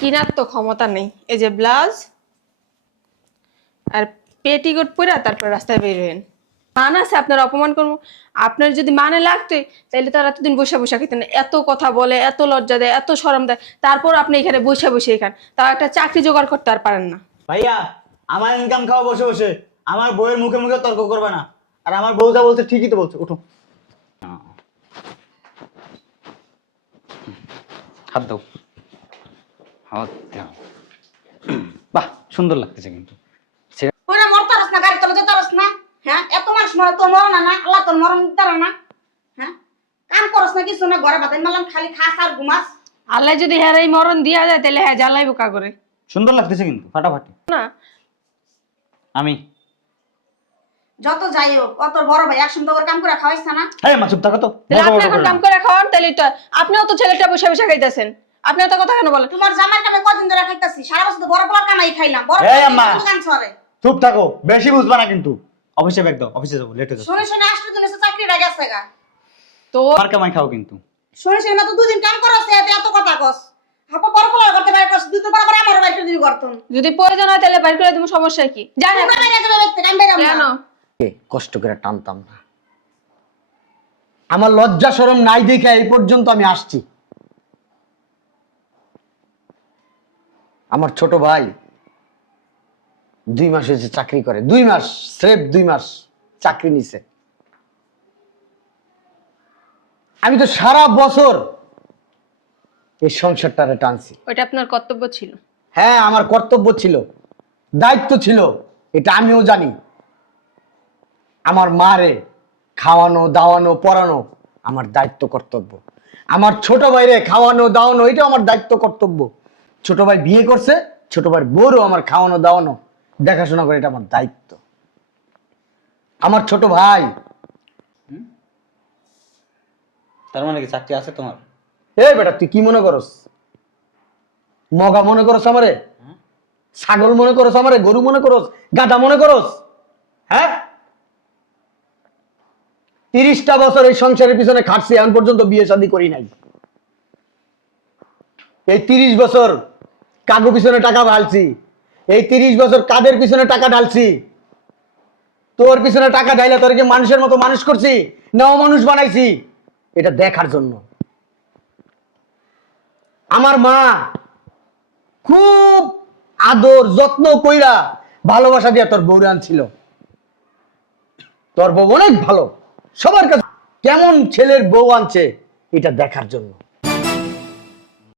কিনার তো ক্ষমতা নেই। এই যে ব্লাউজ আর পেটিকোট পরে তারপর রাস্তায় বের হইন। মান আছে আপনার অপমান করবো? আপনার যদি মানে লাগতোই তাহলে তার এতদিন বসে বসে খেতেন। এত কথা বলে, এত লজ্জা দেয়, এত শরম দেয়, তারপর আপনি এখানে বসে বসে খান। তাও একটা চাকরি জোগাড় করতে আর পারেন না। ভাইয়া, আমার ইনকাম খাওয়া বসে বসে, আমার বউয়ের মুখে মুখে তর্ক করবে না। আর আমার বউ যা বলছে ঠিকই তো বলছে, উঠো। হাত দাও, হাত দাও। বাহ, সুন্দর লাগতেছে কিন্তু। ওরা মরতারস না, গাড়ি তলে যেতারস না। হ্যাঁ, এত মানুষ মরে তোর মরণ না, আল্লাহ তোর মরণ দিতার না। হ্যাঁ, কাম করস না কিছু না, ঘরে বাতাই মারলাম, খালি খাস আর ঘুমাস। আল্লাহ যদি হ্যাঁ এই মরণ দিয়া যায় তাহলে হ্যাঁ জ্বালাইবো কা করে? সুন্দর লাগতেছে কিন্তু, ফাটাফাটি। না আমি যত যাই হোক, অত বড় ভাই একসঙ্গে ওর কাম করে খাওয়াইছ না। হ্যাঁ মা, চুপ থাকো তো। তাহলে আপনি এখন কাম করে খাওয়ান, তাহলে তো আপনিও তো ছেলেটা বসে বসে খাইতেছেন। আপনি এত কথা কেন বলেন? তোমার জামাই কামে কদিন ধরে খাইতাছি, সারা বছর তো বড় বড় কামাই খাইলাম। বড় এই আম্মা। দোকান ছড়ে। চুপ থাকো, বেশি বুঝবা না কিন্তু। অফিসে ব্যাগ দাও, অফিসে যাবো, লেটে যাবো। শুনে শুনে আসলে দিন এসে চাকরিটা গেছে গা। তো আমার কামাই খাও কিন্তু। শুনে শুনে মাত্র 2 দিন কাম করছ, এত কথা কস। হাপা বড় বড় করতে বাইরে কস, দুই তো বড় বড় আমার বাইরে দিবি করতন। যদি প্রয়োজন হয় তাহলে বাইর করে দিব, সমস্যা কি? জান তোমরা বাইরে যাবে ব্যক্তি কাম বাইরে কেন? আমরা। কষ্ট করে টানতাম না। আমার লজ্জা শরম নাই দেখে এই পর্যন্ত আমি আসছি। আমার ছোট ভাই 2 মাস হয়েছে চাকরি করে, 2 মাস, স্রেফ 2 মাস চাকরি নিছে। আমি তো সারা বছর এই সংসারটারে টানছি। ওটা আপনার কর্তব্য ছিল। হ্যাঁ, আমার কর্তব্য ছিল, দায়িত্ব ছিল, এটা আমিও জানি। আমার মারে খাওয়ানো দাওয়ানো পড়ানো আমার দায়িত্ব কর্তব্য। আমার ছোট ভাইরে খাওয়ানো দাওয়ানো এটা আমার দায়িত্ব কর্তব্য। ছোট ভাই বিয়ে করছে, ছোট ভাইয়ের বউরও আমার খাওয়ানো দাওয়ানো দেখাশোনা করে, এটা আমার দায়িত্ব। আমার ছোট ভাই। তার মানে কি চাকরি আছে তোমার? এই বেটা, তুই কি মনে করস? মগা মনে করস আমারে? ছাগল মনে করস আমারে? গরু মনে করস? গাধা মনে করস? হ্যাঁ, 30টা বছর এই সংসারের পিছনে খাটছি, এখন পর্যন্ত বিয়ে শাদী করি নাই। এই 30 বছর কাগো পিছনে টাকা ঢালছি, এই 30 বছর কাদের পিছনে টাকা ঢালছি। তোর পিছনে টাকা ঢাইলে তোরকে মানুষের মতো মানুষ করছি না অমানুষ বানাইছি, এটা দেখার জন্য। আমার মা খুব আদর যত্ন কইরা ভালোবাসা দিয়া তোর বউরে আনছিল। তোর বউ অনেক ভালো, সবার কাছে কেমন ছেলের বউ আনছে এটা দেখার জন্য।